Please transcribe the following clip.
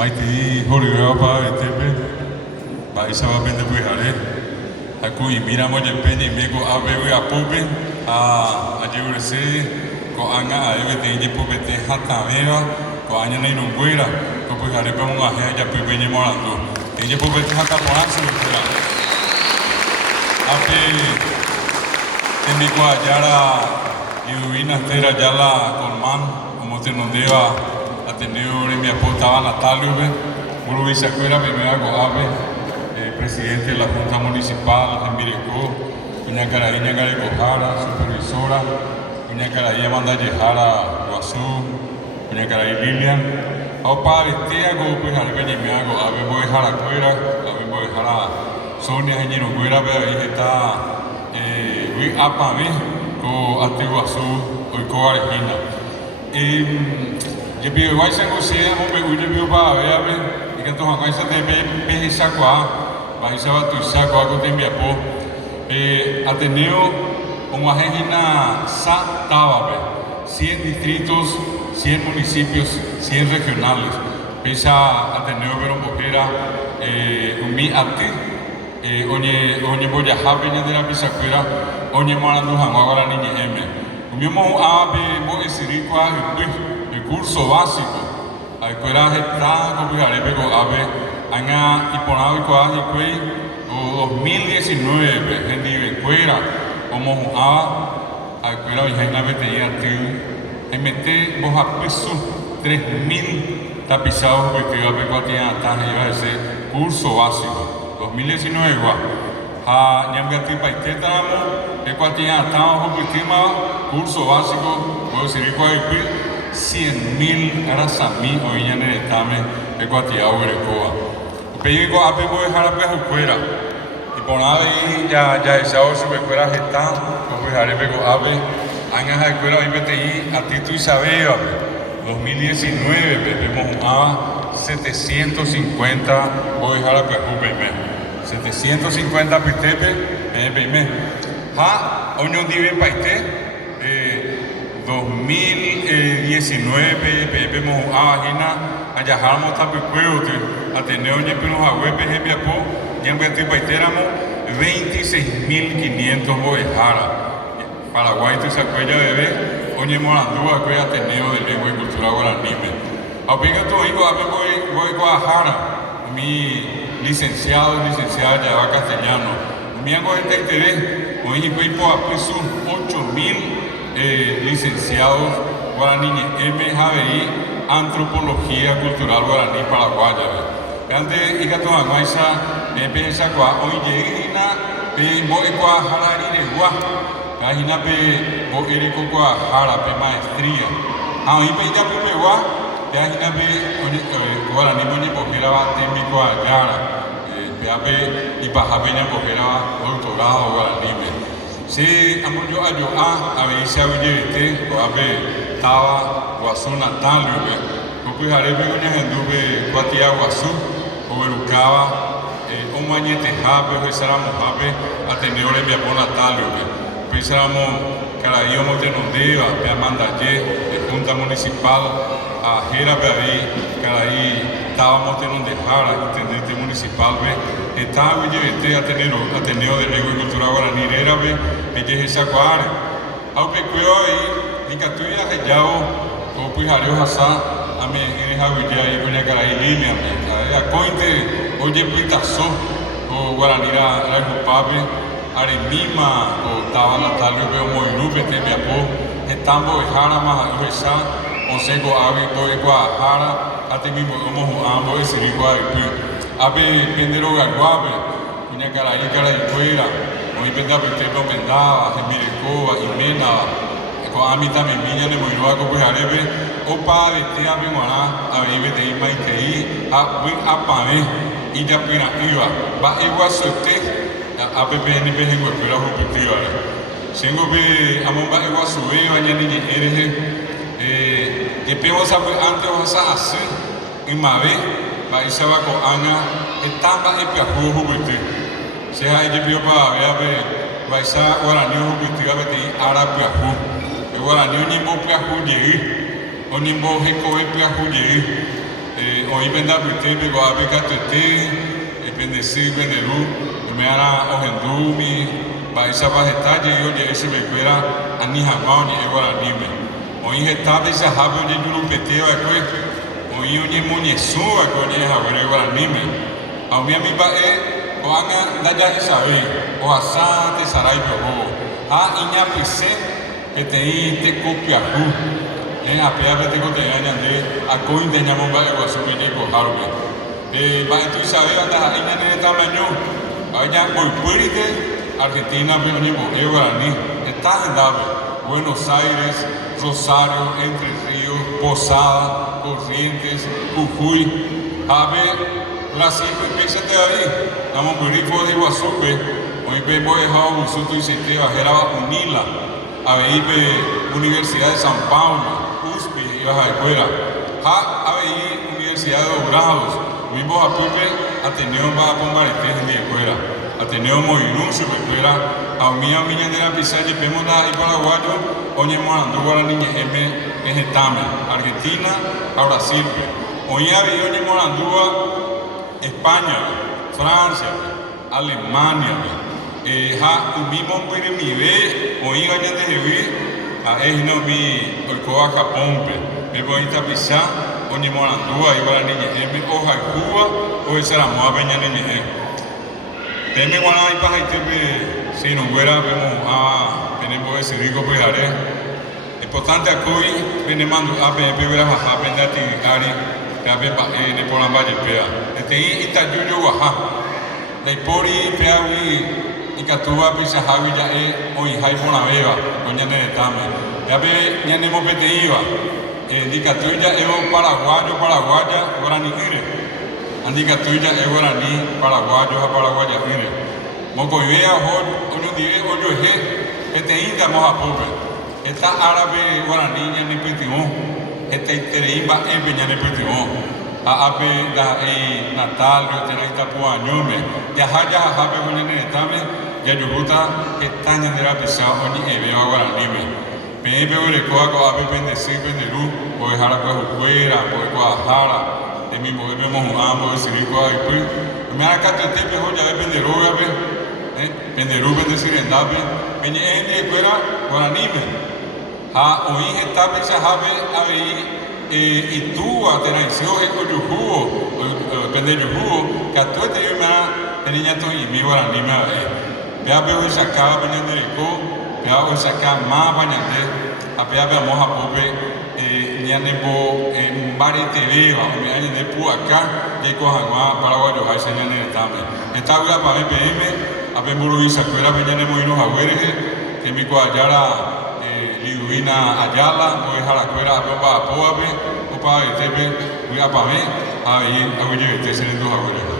Maiti Jorge para Tepe, Baisa va a vender Buihare, Aku y miramos el peña y mego a beber a Pope, a Jurese, con Anga, a Eve de Pope de Hata Vega, con Aña y Nunguera, con Buihare para un aje, ya Pepe y Morando. Ella Pope de Hata Moranzo, en mi Guayara y Uina Tera Yala Colman, como te nos deba. Ateneo de mi aportaba Natalio, Guru Isacuera, Bemeago Ave, presidente de la Junta Municipal de Mirecó, Doña Caraíña Garecojara, supervisora, Doña Caraíña Mandallejara Guazú, Doña Caraí Lilian, Opa Vestiago, pues al Bemeago Ave Boejara Cuera, Ave Boejara Sonia Genero Cuera, Vegeta, Apame, Co Atiguazú, Oico Arejina. Yo pido igual se considera un me pido para ver y que todos acá se te ve esa cuá va a ser tu saco algo de mi apo Ateneo una agenda sa tababe 100 distritos 100 municipios 100 regionales pesa Ateneo pero mujer mi ati oñe voy a haber de la pisacuera oñe marando ahora niña m mismo ave mo esirico el curso básico al escuela está como Arepego ave aña y ponado y coaje o 2019 en Divecuera como al escuela vigena vetería tu MT vos a peso 3.000 tapizados vestidos de cuatina iba a ese curso básico 2019 igual a Ñamgati Paitetramo de cuatina estamos curso básico puedo decir cuál 100.000 arazamí hoy en el examen de Guatiao Grecoa. Pero a Pepo dejar a Pejucuera y por ahí ya esa otra Pejucuera está, como dejaré Pepo Ave, años de escuela IPTI a Tito Isabel 2019, vemos a 750, voy a dejar a Pejucuera 750 Pitepe, hoy no dive Paite. 2019 vemos a Agina allá jamos tapicueo Ateneo ñepenos a web ejemplo ñembetti paiteramo 26.500 boejara Paraguay tu sacuella bebé oñe morandúa que Ateneo de lengua y cultura guaraní aunque tu hijo a voy Guadalajara mi licenciada ya va castellano mi hago este interés hoy hijo a peso 8.000 licenciados guaraní MJBI Antropología Cultural Guaraní Paraguaya. Antes y que toda nuestra empieza a hoy lleguina de Moecoa Harari de Gua, Cajina pe Boerico Guajara pe maestría. Ahí pe ya pe Gua, Cajina pe Guaraní Moñe Pojera técnico Agara, Peape y Pajapeña Pojera doctorado Guaraní. Sí, amo yo a ver si había o a ver estaba Guazú Natalio, no pude haber visto en Hendube Guatia Guazú, o Berucaba, un mañete jape, pensáramos jape, Ateneo de Viapón Natalio, pensáramos que la íbamos de Nondeva, de Amandaye, de Junta Municipal, a Jera Peaví, que ahí estábamos de Nondejara, intendente municipal, estaba Ateneo de Lengua y Cultura Guaraní, era que es esa cuadra. Aunque cuidado ahí, y que tú ya has hallado, como pues Arios Asá, a mí en esa villa ahí con la cara y línea, a cointe, oye, pitazo, o Guaraní era el culpable, Aremima, o estaba Natalio, veo muy lupe, te me apó, estamos de Jara más a esa, o seco hábito de Guadalajara, a ti mismo, como ambos de Sirigua de Pío. Abe pendero Gaguabe, una cara y fuera. Hoy pendaba el templo pendaba, Gemiricoa, Jimena, con Amita Mimiña de Moiroa, pues Arebe, Opa de Tia Mimana, a Vive de Ima y Kei, a Win Apame, y ya Pina Iva, va igual suerte, a PPN en Huepera Jupitiva. Siendo que a Momba igual sube, mañana ni eres, que pegamos antes vas a hacer, y Mabe, va y se va con Ana, estaba en Piajú Jupitiva. Se ha hecho para ver vai a Guaraní Jupitiva de Arapiajú. El Guaraní ni mo Piajú llegué, o ni mo Jecoe Piajú llegué. hoy venda pitepe go abeca tete pendeci venderu me ara ohendumi baisa bajetaje yo de ese bequera ani hamao ni egora nime hoy hetabe se habo de duro peteo akwe hoy oni moniesu akwe ni habere egora nime au mi amiba o anga daya isabe o asa te sarai bo a inya pise que te copia hu a peave te ko te anya de a ko inde nya mo ba e waso mi ne ko harbe ba tu sabe anda inya ne tamaño anya ko puerite Argentina me ni mo e guarani está en Dave Buenos Aires Rosario Entre Ríos Posada Corrientes Jujuy Ave Brasil empieza de ahí estamos muy ricos de Guasupe hoy vemos el Jao Busuto y Sete Bajera Unila Aveibe Universidad de San Paulo USP y Baja Escuela Avei Universidad de Dobrados vimos a Pipe Ateneo Baja Pombarete en la escuela Ateneo Moirún su escuela a mi amiga de la Pisalle vemos la y Paraguayo oye morando a la niña M en Getame Argentina a Brasil hoy había oye morando España, Francia, Alemania, mismo puede mi ver, o ir allá de vivir, a no mi Orcoa Japón, me voy a pisar, o ni Morandúa, y para niña, o Cuba, o esa la moa peña niña. Teme guana y para que si no fuera, vemos tenemos ese rico pegaré. Importante aquí, venimos a ver, a aprender a tirar. Kabe ba ne pola ba de pea te ita juju wa dai pori pea wi ikatua pisa hawi ja oi hai pola veva doña ne tame yabe nyane mo pete iba dikatuja paraguaya guarani ire andikatuja guarani paraguaya ire moko vea ho onu dire ojo he pete inda mo apobe esta árabe guarani nyane pete esta interimba en Peñane Petimo a ape da Natal yo tengo esta puañume ya hape con el netame ya yo gusta que tan de la pesado ni ebe ahora nime me ebe ko ko ape pendeci penderu o jara ko fuera o Guadalajara de mi mo vemos amo ese rico ahí pues me acá te tipo ya penderu ape penderu pendecir en dabe me en escuela con nime hoy está pensando y tú a tener con tu jugo depende del jugo que tú te llamas tenía todo y mi hora ni me vea veo sacar bañando de co vea sacar más bañando a vea vamos a pobre ni a nebo en varios TV o me hay de pu acá que cojan más paraguayos hay señales de también esta hora para PM a ver muy sacuera bañando muy nos aguerje que mi coallara Liduina Ayala, voy a dejar la escuela para Poape, o para el Tepe, voy a Pamé, ahí, a ver, yo estoy saliendo a